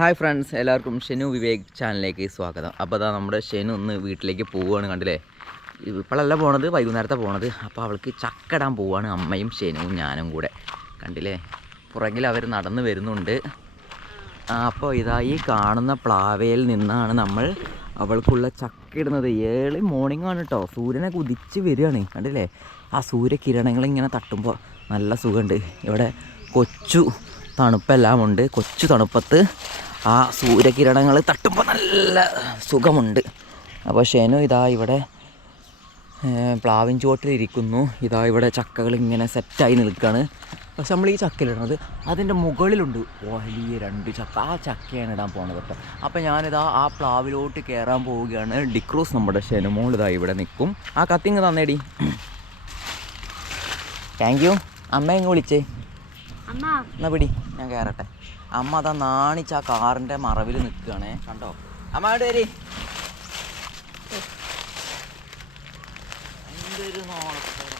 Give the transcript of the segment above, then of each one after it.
Hi friends, എല്ലാവർക്കും ഷെനു വിവേക് ചാനലിലേക്ക് സ്വാഗതം. അപ്പോൾ അതാ നമ്മുടെ ഷെനു ഒന്ന് വീട്ടിലേക്ക് പോവുകയാണ്. കണ്ടില്ലേ, ഇപ്പോഴല്ല പോണത്, വൈകുന്നേരത്തെ പോണത്. അപ്പോൾ അവൾക്ക് ചക്ക ഇടാൻ പോവുകയാണ്, അമ്മയും ഷെനുവും ഞാനും കൂടെ. കണ്ടില്ലേ, പുറകിൽ അവർ നടന്നു വരുന്നുണ്ട്. അപ്പോൾ ഇതാ ഈ കാണുന്ന പ്ലാവയിൽ നിന്നാണ് നമ്മൾ അവൾക്കുള്ള ചക്ക ഇടുന്നത്. ഏർലി മോർണിംഗ് ആണ് കേട്ടോ, സൂര്യനൊക്കെ ഉദിച്ച് വരികയാണ്. കണ്ടില്ലേ, ആ സൂര്യകിരണങ്ങൾ ഇങ്ങനെ തട്ടുമ്പോൾ നല്ല സുഖമുണ്ട്. ഇവിടെ കൊച്ചു തണുപ്പെല്ലാം ഉണ്ട്. കൊച്ചു തണുപ്പത്ത് ആ സൂര്യകിരണങ്ങൾ തട്ടുമ്പോൾ നല്ല സുഖമുണ്ട്. അപ്പോൾ ഷെനു ഇതാ ഇവിടെ പ്ലാവിൻ ചുവട്ടിലിരിക്കുന്നു. ഇതാ ഇവിടെ ചക്കകൾ ഇങ്ങനെ സെറ്റായി നിൽക്കുകയാണ്. പക്ഷെ നമ്മൾ ഈ ചക്കയിലിടുന്നത് അതിൻ്റെ മുകളിലുണ്ട് വലിയ 2 ചക്ക. ആ ചക്കയാണ് ഇടാൻ പോകുന്നത് കേട്ടോ. അപ്പോൾ ഞാനിതാ ആ പ്ലാവിലോട്ട് കയറാൻ പോവുകയാണ്. ഡിക്രൂസ് നമ്മുടെ ഷെനുമോൾ ഇതാ ഇവിടെ നിൽക്കും. ആ കത്തിങ് തന്നേടി. Thank you. അമ്മ ഇങ്ങ് വിളിച്ചേ. എന്നാ പിടി, ഞാൻ കയറട്ടെ. അമ്മ അതാ നാണിച്ച് ആ കാറിൻ്റെ മറവിൽ നിൽക്കുകയാണേ, കണ്ടോ. അമ്മ അവിടെ വരി. എന്തൊരു നോളത്തോളം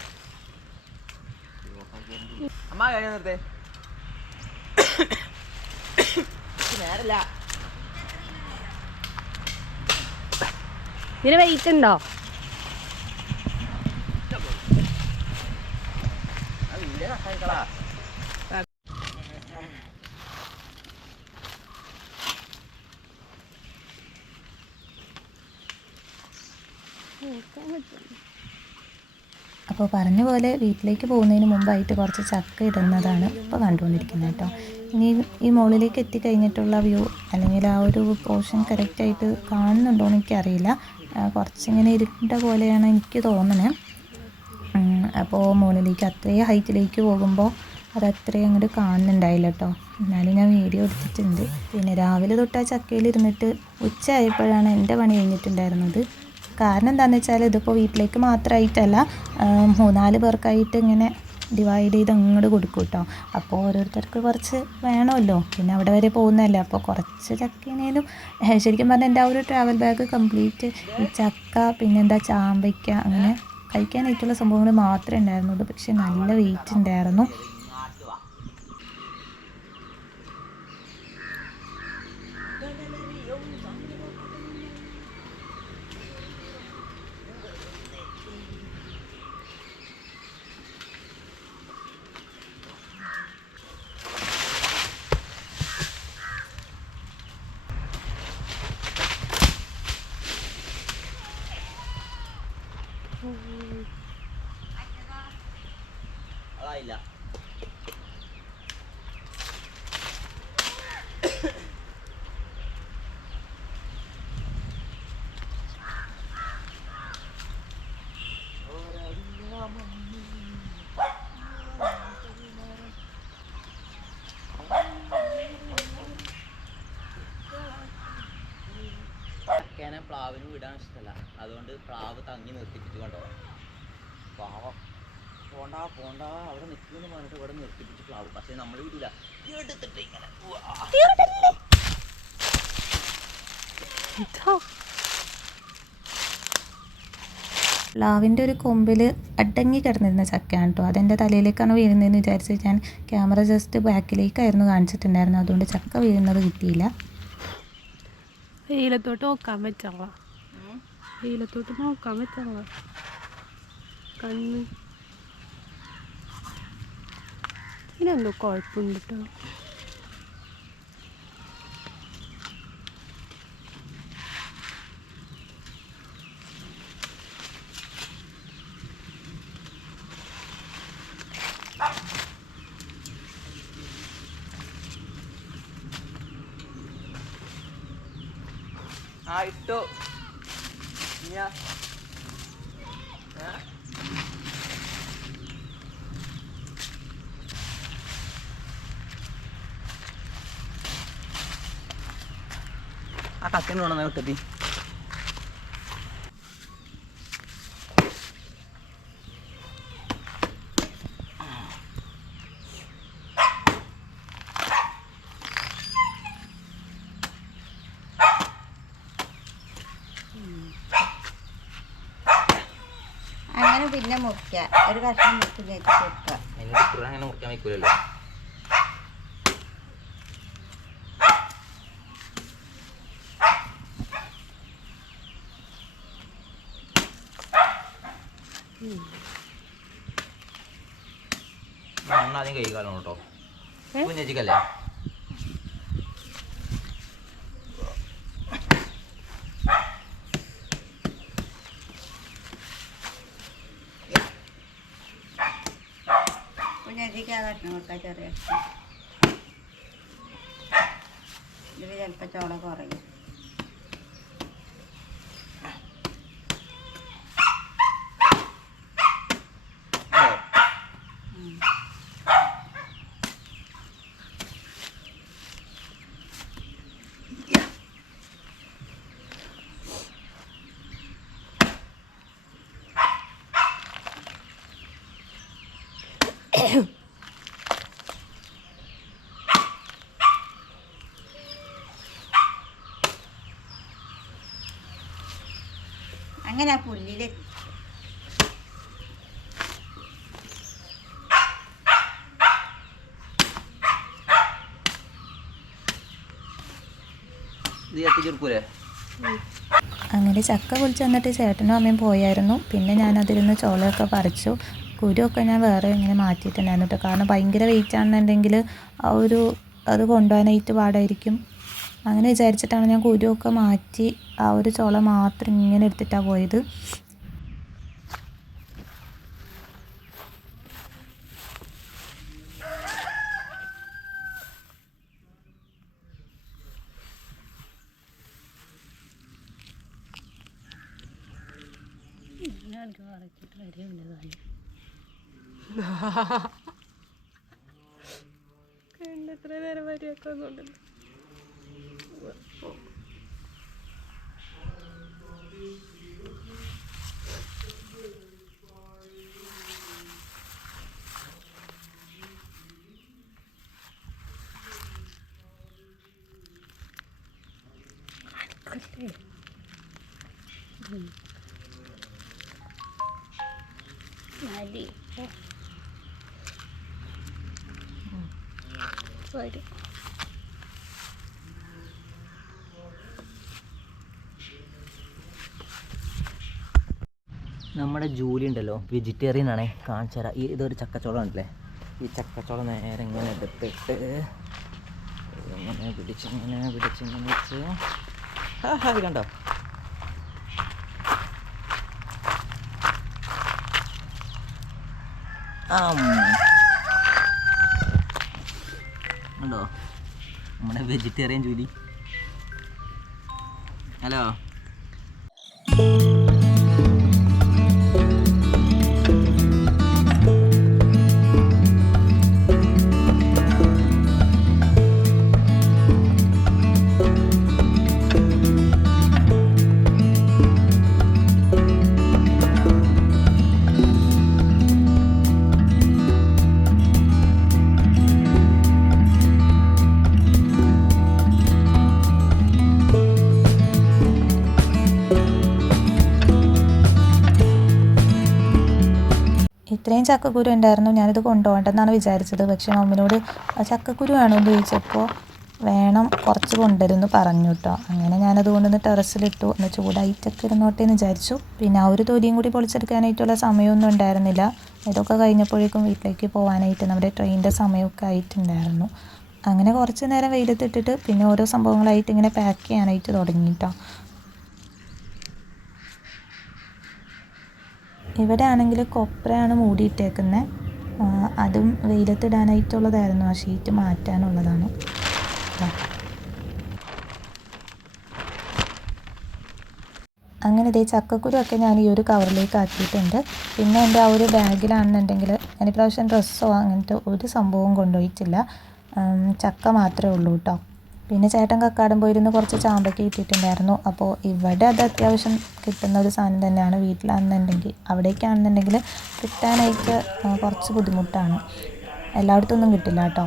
അമ്മ കഴിഞ്ഞ നിർത്തേ. നേരല്ല, ഇതിന് വെയിറ്റ് ഉണ്ടോ? അതിൻ്റെ കട്ടായിക്കളാ. അപ്പോൾ പറഞ്ഞ പോലെ വീട്ടിലേക്ക് പോകുന്നതിന് മുമ്പായിട്ട് കുറച്ച് ചക്ക ഇടുന്നതാണ് ഇപ്പോൾ കണ്ടുകൊണ്ടിരിക്കുന്നത് കേട്ടോ. ഇനി ഈ മുകളിലേക്ക് എത്തിക്കഴിഞ്ഞിട്ടുള്ള വ്യൂ അല്ലെങ്കിൽ ആ ഒരു പോർഷൻ കറക്റ്റായിട്ട് കാണുന്നുണ്ടോ എന്ന് എനിക്കറിയില്ല. കുറച്ചിങ്ങനെ ഇരുണ്ട പോലെയാണ് എനിക്ക് തോന്നുന്നത്. അപ്പോൾ മുകളിലേക്ക് അത്രയും ഹൈറ്റിലേക്ക് പോകുമ്പോൾ അതത്രയും അങ്ങോട്ട് കാണുന്നുണ്ടായില്ല കേട്ടോ. എന്നാലും ഞാൻ വീഡിയോ എടുത്തിട്ടുണ്ട്. പിന്നെ രാവിലെ തൊട്ട് ആ ചക്കയിലിരുന്നിട്ട് ഉച്ച ആയപ്പോഴാണ് എൻ്റെ പണി കഴിഞ്ഞിട്ടുണ്ടായിരുന്നത്. കാരണം എന്താണെന്ന് വെച്ചാൽ ഇതിപ്പോൾ വീട്ടിലേക്ക് മാത്രമായിട്ടല്ല, 3-4 പേർക്കായിട്ട് ഇങ്ങനെ ഡിവൈഡ് ചെയ്ത് അങ്ങോട്ട് കൊടുക്കും കേട്ടോ. അപ്പോൾ ഓരോരുത്തർക്ക് കുറച്ച് വേണമല്ലോ, പിന്നെ അവിടെ വരെ പോകുന്നതല്ലേ. അപ്പോൾ കുറച്ച് ചക്കേനേലും ശരിക്കും പറഞ്ഞാൽ എൻ്റെ ആ ഒരു ട്രാവൽ ബാഗ് കംപ്ലീറ്റ് ഈ ചക്ക, പിന്നെന്താ ചാമ്പയ്ക്ക, അങ്ങനെ കഴിക്കാനായിട്ടുള്ള സംഭവങ്ങൾ മാത്രമേ ഉണ്ടായിരുന്നുള്ളൂ. പക്ഷെ നല്ല വെയിറ്റ് ഉണ്ടായിരുന്നു. അതായില്ല. ചക്കേനെ പ്ലാവിന് വിടാൻ ഇഷ്ടമല്ല, അതുകൊണ്ട് പ്ലാവ് തങ്ങി നിർത്തിപ്പിച്ചു. കണ്ടോ, പാവം പോണ്ട പോണ്ട അവിടെ നിൽക്കുമെന്ന് പറഞ്ഞിട്ട് ഇവിടെ നിർത്തിപ്പിച്ച് പ്ലാവ്. പക്ഷേ നമ്മൾ വിടില്ല, എടുത്തിട്ട് ഇങ്ങനെ പ്ലാവിൻ്റെ ഒരു കൊമ്പിൽ അടങ്ങി കിടന്നിരുന്ന ചക്കയാണ് കേട്ടോ. അതെൻ്റെ തലയിലേക്കാണ് വീഴുന്നതെന്ന് വിചാരിച്ച് ഞാൻ ക്യാമറ ജസ്റ്റ് ബാക്കിലേക്കായിരുന്നു കാണിച്ചിട്ടുണ്ടായിരുന്നത്. അതുകൊണ്ട് ചക്ക വീഴുന്നത് കിട്ടിയില്ല. വെയിലത്തോട്ട് നോക്കാൻ പറ്റുള്ള, വെയിലത്തോട്ട് നോക്കാൻ പറ്റുള്ള കണ്ണ്. ഇതിനെന്തോ കുഴപ്പമുണ്ട് കേട്ടോ. ആ ഇട്ടോ. ആ കത്തിന് വേണം കിട്ടത്തി. അങ്ങനെ പിന്നെ മുറിക്കുക, ഒരു കഷ്ണം മുറിച്ചിലേക്ക് കൊടുക്കുക. അങ്ങനെ മുറിക്കാൻ വയ്ക്കൂലല്ലോ. മണ്ണാദ്യം കൈ കാലം കേട്ടോ കുഞ്ഞേച്ചിക്കല്ലേ കുഞ്ഞേച്ചിക്ക് ആ കഷ്ണം കൊടുക്കാൻ ചെറിയ ഇതിൽ ചിലപ്പോൾ ചോള കുറയും. അങ്ങനെ ആ പുല്ലിൽ ഇത് എത്തിച്ചെടുക്കൂലേ? അങ്ങനെ ചക്ക പൊളിച്ച് വന്നിട്ട് ചേട്ടനും അമ്മയും പോയായിരുന്നു. പിന്നെ ഞാൻ അതിരുന്ന് ചോളയൊക്കെ പറിച്ചു. കുരുവൊക്കെ ഞാൻ വേറെ ഇങ്ങനെ മാറ്റിയിട്ടുണ്ടായിരുന്നു കേട്ടോ. കാരണം ഭയങ്കര വെയിറ്റ് ആണെന്നുണ്ടെങ്കിൽ അത് കൊണ്ടുപോകാനായിട്ട് പാടായിരിക്കും. അങ്ങനെ വിചാരിച്ചിട്ടാണ് ഞാൻ കുരുവൊക്കെ മാറ്റി ആ ഒരു ചോള മാത്രം ഇങ്ങനെ എടുത്തിട്ടാണ് പോയത്. എത്ര നേരം വരിയാക്കുന്നുണ്ടല്ലോ. വരും. നമ്മുടെ ജൂലി ഉണ്ടല്ലോ വെജിറ്റേറിയൻ ആണേ. കാണിച്ചു തരാം. ഇതൊരു ചക്കച്ചോളം ഉണ്ടല്ലേ. ഈ ചക്കച്ചോളം നേരെ ഇങ്ങനെ എടുത്തിട്ട് ഇങ്ങനെ പിടിച്ചിങ്ങനെ വെച്ച് അത് കണ്ടോ. ഉണ്ടോ നമ്മുടെ വെജിറ്റേറിയൻ ജൂലി. ഹലോ. ഇത്രയും ചക്കക്കുരു ഉണ്ടായിരുന്നു. ഞാനിത് കൊണ്ടുപോകണ്ടെന്നാണ് വിചാരിച്ചത്. പക്ഷേ മമ്മിനോട് ചക്കക്കുരു വേണമെന്ന് ചോദിച്ചപ്പോൾ വേണം, കുറച്ച് കൊണ്ടുവരുമെന്ന് പറഞ്ഞു കേട്ടോ. അങ്ങനെ ഞാനത് കൊണ്ടുവന്ന് ടെറസിലിട്ടു. ഒന്ന് ചൂടായിട്ടൊക്കെ ഇരുന്നോട്ടെ എന്ന് വിചാരിച്ചു. പിന്നെ ആ ഒരു തൊലിയും കൂടി പൊളിച്ചെടുക്കാനായിട്ടുള്ള സമയമൊന്നും ഉണ്ടായിരുന്നില്ല. ഇതൊക്കെ കഴിഞ്ഞപ്പോഴേക്കും വീട്ടിലേക്ക് പോകാനായിട്ട് നമ്മുടെ ട്രെയിനിൻ്റെ സമയമൊക്കെ ആയിട്ടുണ്ടായിരുന്നു. അങ്ങനെ കുറച്ച് നേരം വെയിലത്തിട്ടിട്ട് പിന്നെ ഓരോ സംഭവങ്ങളായിട്ട് ഇങ്ങനെ പാക്ക് ചെയ്യാനായിട്ട് തുടങ്ങി കേട്ടോ. ഇവിടെ ആണെങ്കിൽ കൊപ്രയാണ് മൂടിയിട്ടേക്കുന്നത്. അതും വെയിലത്തിടാനായിട്ടുള്ളതായിരുന്നു. ആ ഷീറ്റ് മാറ്റാനുള്ളതാണ്. അങ്ങനെ ഇതേ ചക്കക്കുരുവൊക്കെ ഞാൻ ഈ ഒരു കവറിലേക്ക് ആക്കിയിട്ടുണ്ട്. പിന്നെ എൻ്റെ ആ ഒരു ബാഗിലാണെന്നുണ്ടെങ്കിൽ ഞാൻ ഇപ്രാവശ്യം ഡ്രസ്സോ അങ്ങനത്തെ ഒരു സംഭവവും കൊണ്ടുപോയിട്ടില്ല. ചക്ക മാത്രമേ ഉള്ളൂ കേട്ടോ. പിന്നെ ചേട്ടൻ കക്കാടം പോയിരുന്ന് കുറച്ച് ചാമ്പയ്ക്ക കിട്ടിയിട്ടുണ്ടായിരുന്നു. അപ്പോൾ ഇവിടെ അത് അത്യാവശ്യം കിട്ടുന്ന ഒരു സാധനം തന്നെയാണ്. വീട്ടിലാണെന്നുണ്ടെങ്കിൽ അവിടേക്കാണെന്നുണ്ടെങ്കിൽ കിട്ടാനായിട്ട് കുറച്ച് ബുദ്ധിമുട്ടാണ്. എല്ലായിടത്തൊന്നും കിട്ടില്ല കേട്ടോ.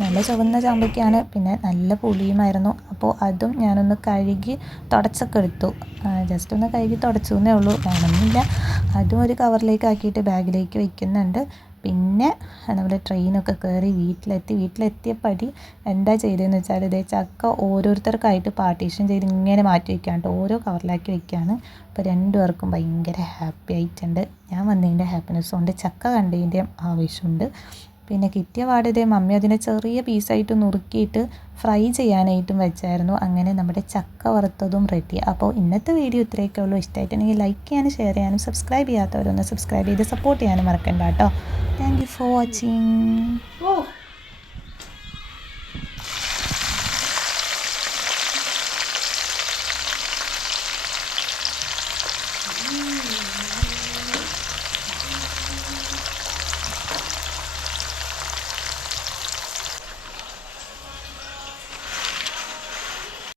നല്ല ചുവന്ന ചാമ്പയ്ക്കാണ്. പിന്നെ നല്ല പുളിയുമായിരുന്നു. അപ്പോൾ അതും ഞാനൊന്ന് കഴുകി തുടച്ചൊക്കെ എടുത്തു. ജസ്റ്റ് ഒന്ന് കഴുകി തുടച്ചു എന്നേ ഉള്ളൂ, വേണമെന്നില്ല. അതും ഒരു കവറിലേക്ക് ആക്കിയിട്ട് ബാഗിലേക്ക് വയ്ക്കുന്നുണ്ട്. പിന്നെ നമ്മൾ ട്രെയിനൊക്കെ കയറി വീട്ടിലെത്തിയപ്പടി എന്താ ചെയ്തതെന്ന് വെച്ചാൽ ഇതേ ചക്ക ഓരോരുത്തർക്കായിട്ട് പാർട്ടീഷൻ ചെയ്ത് ഇങ്ങനെ മാറ്റി വയ്ക്കാണ്ട് ഓരോ കവറിലാക്കി വയ്ക്കുകയാണ്. അപ്പോൾ രണ്ടുപേർക്കും ഭയങ്കര ഹാപ്പി ആയിട്ടുണ്ട്. ഞാൻ വന്നതിൻ്റെ ഹാപ്പിനെസ് കൊണ്ട് ചക്ക കണ്ടതിൻ്റെ ആവശ്യമുണ്ട്. പിന്നെ കിട്ടിയ പാടിതേ മമ്മി അതിനെ ചെറിയ പീസായിട്ട് നുറുക്കിയിട്ട് ഫ്രൈ ചെയ്യാനായിട്ടും വെച്ചായിരുന്നു. അങ്ങനെ നമ്മുടെ ചക്ക വറുത്തതും റെഡി. അപ്പോൾ ഇന്നത്തെ വീഡിയോ ഇത്രയൊക്കെ ഉള്ളൂ. ഇഷ്ടമായിട്ടുണ്ടെങ്കിൽ ലൈക്ക് ചെയ്യാനും ഷെയർ ചെയ്യാനും സബ്സ്ക്രൈബ് ചെയ്യാത്തവരൊന്ന് സബ്സ്ക്രൈബ് ചെയ്ത് സപ്പോർട്ട് ചെയ്യാനും മറക്കണ്ട കേട്ടോ. Thank you for watching.